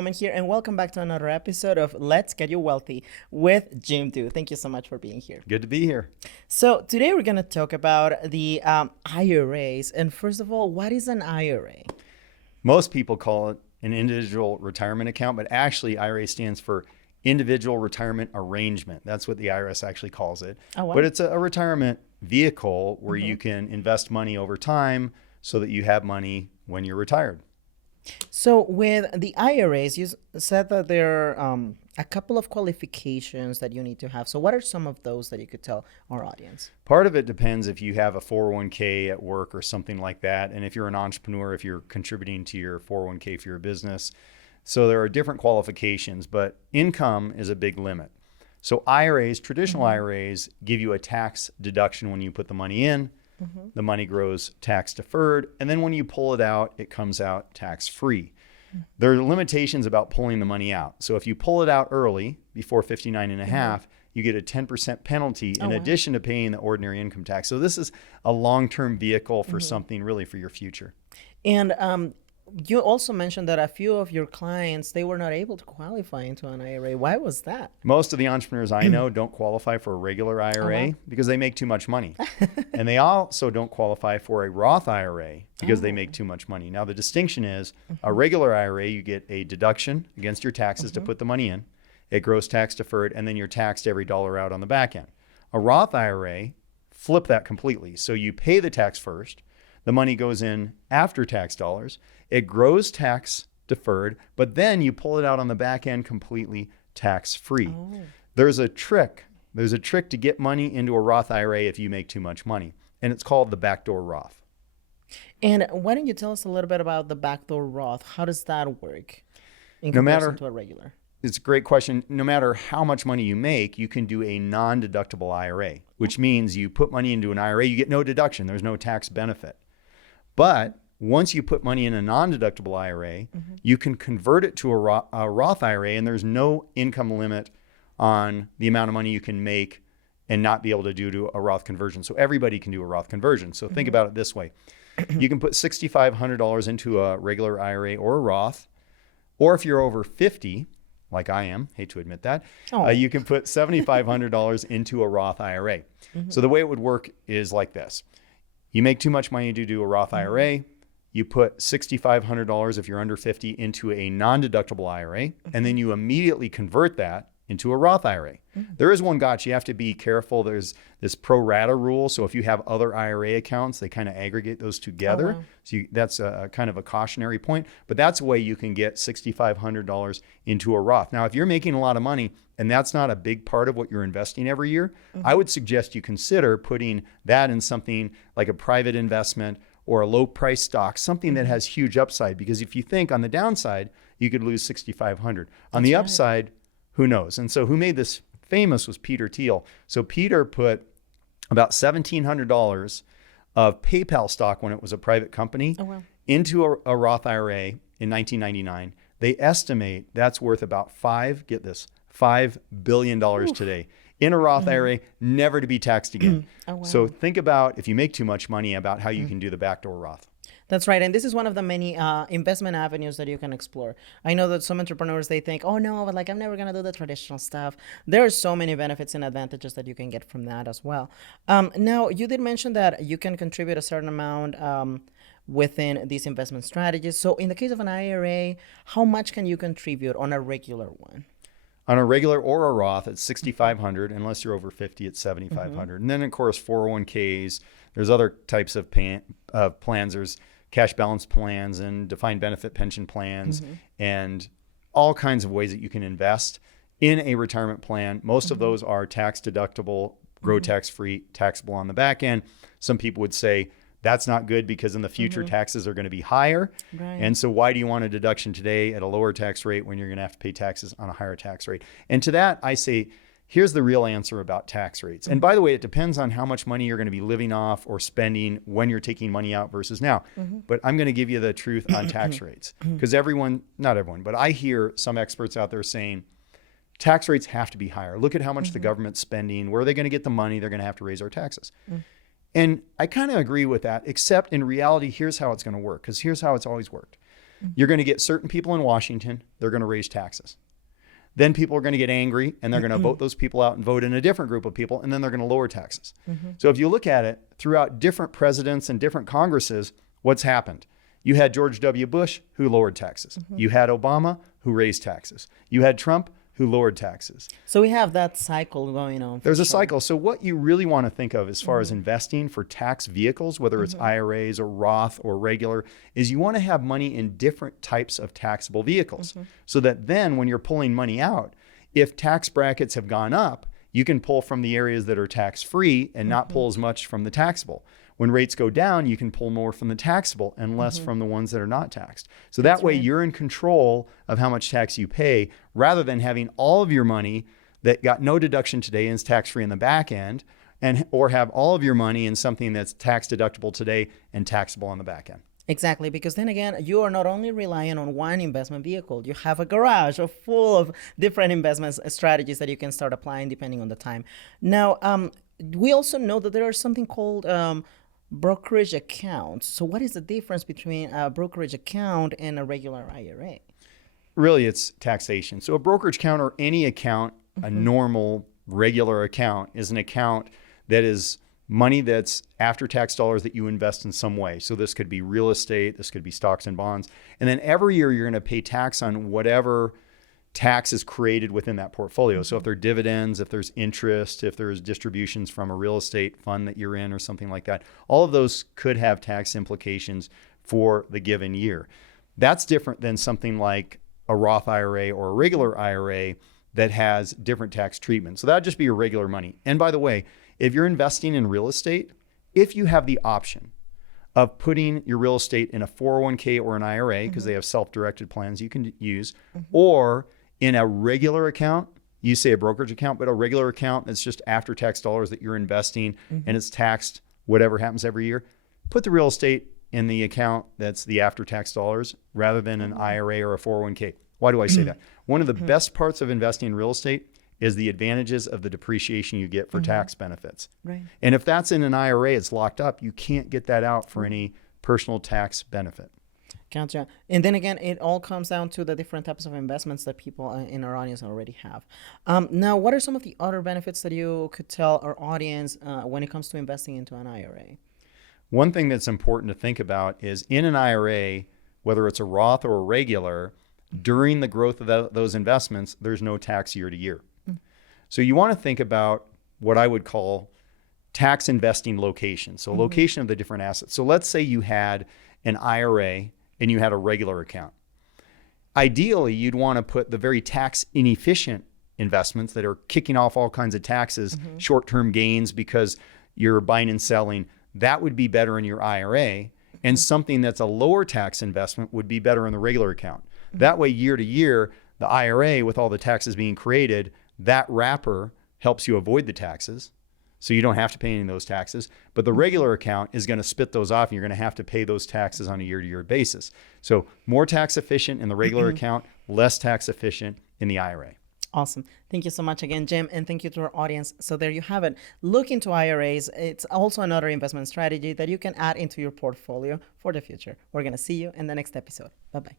Roman here, and welcome back to another episode of Let's Get You Wealthy with Jim Do. Thank you so much for being here. Good to be here. So today we're going to talk about the IRAs. And first of all, what is an IRA? Most people call it an individual retirement account, but actually IRA stands for individual retirement arrangement. That's what the IRS actually calls it. Oh, wow. But it's a retirement vehicle where you can invest money over time so that you have money when you're retired. So with the IRAs, you said that there are a couple of qualifications that you need to have. So what are some of those that you could tell our audience? Part of it depends if you have a 401k at work or something like that. And if you're an entrepreneur, if you're contributing to your 401k for your business. So there are different qualifications, but income is a big limit. So IRAs, traditional IRAs, give you a tax deduction when you put the money in. The money grows tax deferred. And then when you pull it out, it comes out tax free. There are limitations about pulling the money out. So if you pull it out early, before 59 and a half, you get a 10% penalty in addition to paying the ordinary income tax. So this is a long-term vehicle for something really for your future. And you also mentioned that a few of your clients, they were not able to qualify into an IRA. Why was that? Most of the entrepreneurs I know don't qualify for a regular IRA because they make too much money. And they also don't qualify for a Roth IRA because they make too much money. Now, the distinction is a regular IRA, you get a deduction against your taxes to put the money in. It grows tax deferred, and then you're taxed every dollar out on the back end. A Roth IRA, flip that completely. So you pay the tax first. The money goes in after tax dollars. It grows tax deferred, but then you pull it out on the back end completely tax free. There's a trick. There's a trick to get money into a Roth IRA if you make too much money, and it's called the backdoor Roth. And why don't you tell us a little bit about the backdoor Roth? How does that work in No comparison matter- to a regular? It's a great question. No matter how much money you make, you can do a non-deductible IRA, which means you put money into an IRA, you get no deduction. There's no tax benefit. But once you put money in a non-deductible IRA, you can convert it to a Roth IRA, and there's no income limit on the amount of money you can make and not be able to do to a Roth conversion. So everybody can do a Roth conversion. So think about it this way. You can put $6,500 into a regular IRA or a Roth, or if you're over 50, like I am, hate to admit that, you can put $7,500 into a Roth IRA. So the way it would work is like this. You make too much money to do a Roth IRA. You put $6,500 if you're under 50 into a non-deductible IRA, and then you immediately convert that into a Roth IRA. There is one gotcha. You have to be careful. There's this pro rata rule. So if you have other IRA accounts, they kind of aggregate those together. So that's a kind of a cautionary point. But that's a way you can get $6,500 into a Roth. Now, if you're making a lot of money and that's not a big part of what you're investing every year, I would suggest you consider putting that in something like a private investment or a low price stock, something that has huge upside. Because if you think on the downside, you could lose $6,500. On the upside, who knows? And so who made this famous was Peter Thiel. So Peter put about $1,700 of PayPal stock when it was a private company into a Roth IRA in 1999. They estimate that's worth about $5 billion today in a Roth IRA, never to be taxed again. So think about, if you make too much money, about how you can do the backdoor Roth. That's right. And this is one of the many investment avenues that you can explore. I know that some entrepreneurs, they think, oh no, but like I'm never going to do the traditional stuff. There are so many benefits and advantages that you can get from that as well. Now, you did mention that you can contribute a certain amount within these investment strategies. So in the case of an IRA, how much can you contribute on a regular one? On a regular or a Roth, it's $6,500. Unless you're over 50, it's $7,500. And then, of course, 401ks. There's other types of plans. There's cash balance plans and defined benefit pension plans and all kinds of ways that you can invest in a retirement plan. Most of those are tax deductible, grow tax free, taxable on the back end. Some people would say that's not good because in the future taxes are going to be higher. And so why do you want a deduction today at a lower tax rate when you're going to have to pay taxes on a higher tax rate? And to that, I say, here's the real answer about tax rates. And by the way, it depends on how much money you're going to be living off or spending when you're taking money out versus now. But I'm going to give you the truth on tax rates because not everyone, but I hear some experts out there saying tax rates have to be higher. Look at how much the government's spending. Where are they going to get the money? They're going to have to raise our taxes. And I kind of agree with that, except in reality, here's how it's going to work, because here's how it's always worked. you're going to get certain people in Washington, they're going to raise taxes. Then people are going to get angry and they're going to vote those people out and vote in a different group of people, and then they're going to lower taxes. So if you look at it throughout different presidents and different Congresses, what's happened? You had George W. Bush, who lowered taxes. You had Obama, who raised taxes. You had Trump, who lowered taxes. So we have that cycle going on. There's a cycle. So what you really want to think of as far as investing for tax vehicles, whether it's IRAs or Roth or regular, is you want to have money in different types of taxable vehicles. So that then when you're pulling money out, if tax brackets have gone up, you can pull from the areas that are tax-free and not pull as much from the taxable. When rates go down, you can pull more from the taxable and less from the ones that are not taxed. So that way you're in control of how much tax you pay, rather than having all of your money that got no deduction today and is tax-free in the back end, or have all of your money in something that's tax deductible today and taxable on the back end. Exactly, because then again, you are not only relying on one investment vehicle, you have a garage full of different investment strategies that you can start applying depending on the time. Now, we also know that there is something called brokerage accounts. So what is the difference between a brokerage account and a regular IRA? Really, it's taxation. So a brokerage account, or any account, a normal regular account, is an account that is money that's after-tax dollars that you invest in some way. So this could be real estate, this could be stocks and bonds. And then every year you're going to pay tax on whatever tax is created within that portfolio. So if there are dividends, if there's interest, if there's distributions from a real estate fund that you're in or something like that, all of those could have tax implications for the given year. That's different than something like a Roth IRA or a regular IRA that has different tax treatment. So that'd just be your regular money. And by the way, if you're investing in real estate, if you have the option of putting your real estate in a 401k or an IRA, because they have self-directed plans you can use, or in a regular account, you say a brokerage account, but a regular account that's just after-tax dollars that you're investing and it's taxed whatever happens every year, put the real estate in the account that's the after-tax dollars rather than an IRA or a 401k. Why do I say that? One of the best parts of investing in real estate is the advantages of the depreciation you get for tax benefits. Right. And if that's in an IRA, it's locked up, you can't get that out for any personal tax benefit. Gotcha. And then again, it all comes down to the different types of investments that people in our audience already have. Now, what are some of the other benefits that you could tell our audience when it comes to investing into an IRA? One thing that's important to think about is in an IRA, whether it's a Roth or a regular, during the growth of those investments, there's no tax year to year. So you want to think about what I would call tax investing location. So location of the different assets. So let's say you had an IRA and you had a regular account. Ideally, you'd want to put the very tax inefficient investments that are kicking off all kinds of taxes, short-term gains because you're buying and selling. That would be better in your IRA. And something that's a lower tax investment would be better in the regular account. That way, year to year, the IRA, with all the taxes being created, that wrapper helps you avoid the taxes. So you don't have to pay any of those taxes. But the regular account is going to spit those off and you're going to have to pay those taxes on a year-to-year basis. So more tax efficient in the regular account, less tax efficient in the IRA. Awesome. Thank you so much again, Jim. And thank you to our audience. So there you have it. Look into IRAs. It's also another investment strategy that you can add into your portfolio for the future. We're going to see you in the next episode. Bye-bye.